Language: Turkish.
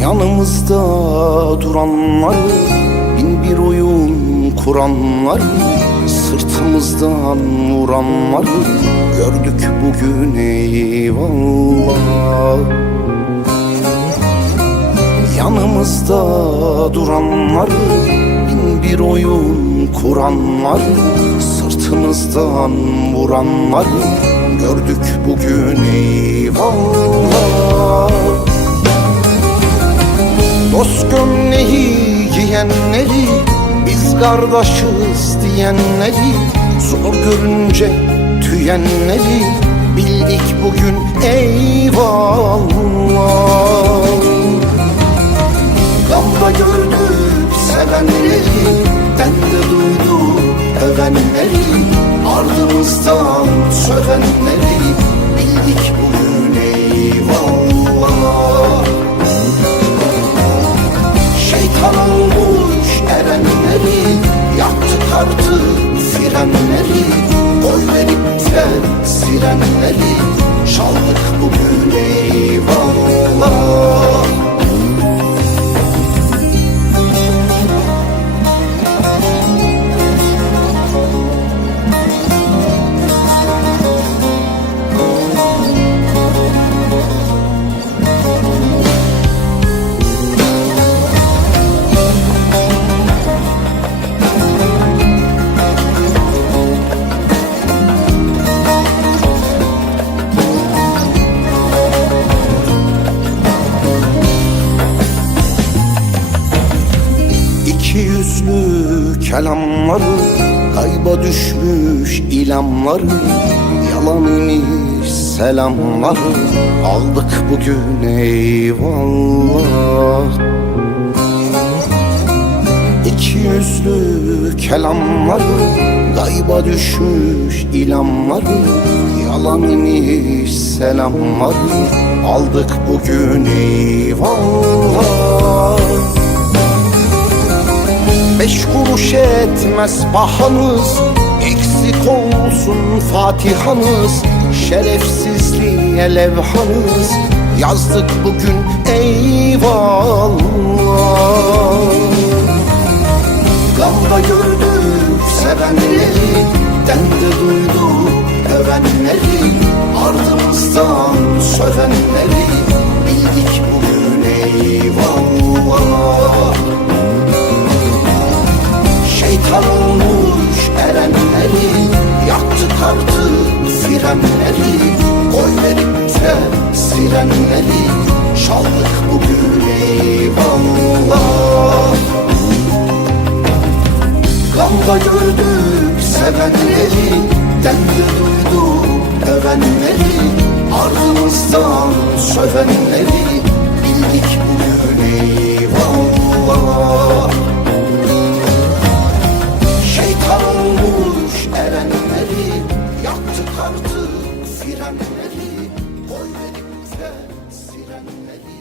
Yanımızda duranlar Bin bir oyun kuranlar Sırtımızdan vuranlar Gördük bugün eyvallah Yanımızda duranlar Bin bir oyun kuranlar Sırtımızdan vuranlar Gördük bugün eyvallah Dost gömleği giyenleri Biz kardeşiz diyenleri Zor görünce tüyenleri Bildik bugün eyvallah. Gamda gördük sevenleri Ben de duydum övenleri Ardımızdan sövenleri Bildik bugün frenleri Oy verip de sirenleri Çaldık bugün İki yüzlü kelamları Kayba düşmüş ilamları Yalan imiş selamları Aldık bugün eyvallah. İki yüzlü kelamları Gayba düşmüş ilamları Yalan imiş selamları Aldık bugün eyvallah Kuruş etmez bahanız Eksik olsun fatihanız Şerefsizliğe levhanız. Yazdık bugün eyvallah. Gamda gördük bilmedi Çaldık bu güneyi vallahi. Gamda gördük sevenleri Dendi duyduk övenleri. Ardımızdan sövenleri Bildik bu güneyi vallahi. Şeytan olmuş erenleri Yaktık artık frenleri Koy elimizde النبي